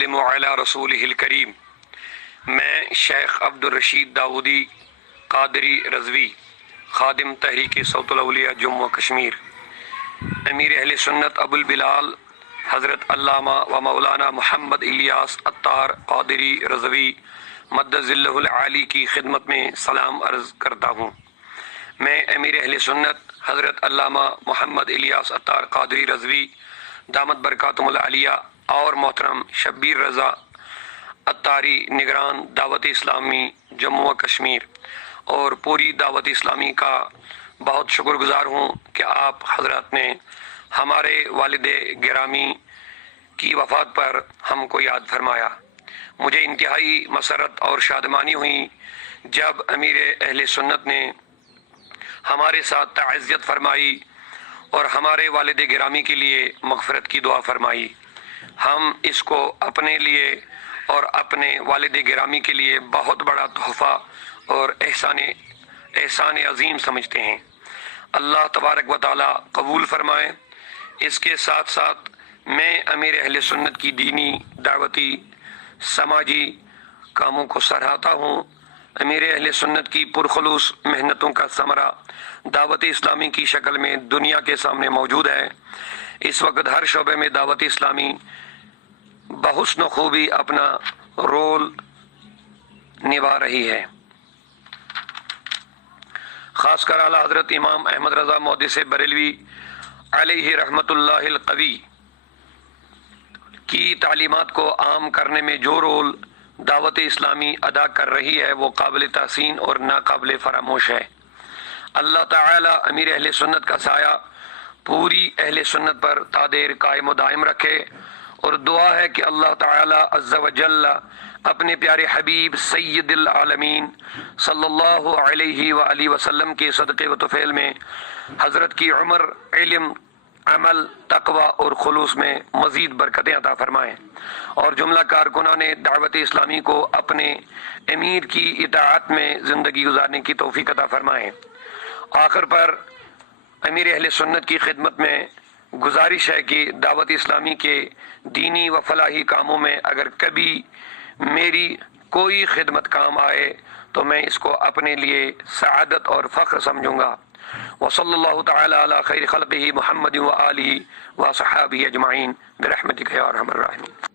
وسلم علی رسولہ الکریم۔ میں شیخ عبدالرشید داؤدی قادری رضوی، خادم تحریک صوت الاولیاء جموں و کشمیر، امیر اہل سنت ابو البلال حضرت علامہ و مولانا محمد الیاس عطار قادری رضوی مد ظلہ العالی کی خدمت میں سلام عرض کرتا ہوں۔ میں امیر اہل سنت حضرت علامہ محمد الیاس عطار قادری رضوی دامت برکاتہم العالیہ اور محترم شبیر رضا عطاری نگران دعوت اسلامی جموں و کشمیر اور پوری دعوت اسلامی کا بہت شکر گزار ہوں کہ آپ حضرات نے ہمارے والد گرامی کی وفات پر ہم کو یاد فرمایا۔ مجھے انتہائی مسرت اور شادمانی ہوئی جب امیر اہل سنت نے ہمارے ساتھ تعزیت فرمائی اور ہمارے والد گرامی کے لیے مغفرت کی دعا فرمائی۔ ہم اس کو اپنے لیے اور اپنے والد گرامی کے لیے بہت بڑا تحفہ اور احسان عظیم سمجھتے ہیں۔ اللہ تبارک و تعالی قبول فرمائے۔ اس کے ساتھ ساتھ میں امیر اہل سنت کی دینی، دعوتی، سماجی کاموں کو سراہتا ہوں۔ امیر اہل سنت کی پرخلوص محنتوں کا ثمرہ دعوت اسلامی کی شکل میں دنیا کے سامنے موجود ہے۔ اس وقت ہر شعبے میں دعوت اسلامی بحسن و خوبی اپنا رول نبھا رہی ہے۔ خاص کر اعلیٰ حضرت امام احمد رضا محدث بریلوی علیہ رحمت اللہ القوی کی تعلیمات کو عام کرنے میں جو رول دعوت اسلامی ادا کر رہی ہے وہ قابل تحسین اور ناقابل فراموش ہے۔ اللہ تعالی امیر اہل سنت کا سایہ پوری اہل سنت پر تا دیر قائم و دائم رکھے، اور دعا ہے کہ اللہ تعالی عز و جل اپنے پیارے حبیب سید العالمین صلی اللہ علیہ وآلہ وسلم کے صدقے و طفیل میں حضرت کی عمر، علم، عمل، تقوی اور خلوص میں مزید برکتیں عطا فرمائیں، اور جملہ کارکنان دعوت اسلامی کو اپنے امیر کی اطاعت میں زندگی گزارنے کی توفیق عطا فرمائیں۔ آخر پر امیر اہل سنت کی خدمت میں گزارش ہے کہ دعوت اسلامی کے دینی و فلاحی کاموں میں اگر کبھی میری کوئی خدمت کام آئے تو میں اس کو اپنے لیے سعادت اور فخر سمجھوں گا۔ وصلی اللہ تعالی علی خیر خلقہ محمد و آلہ و صحابہ اجمعین برحمتک یا ارحم الراحمین۔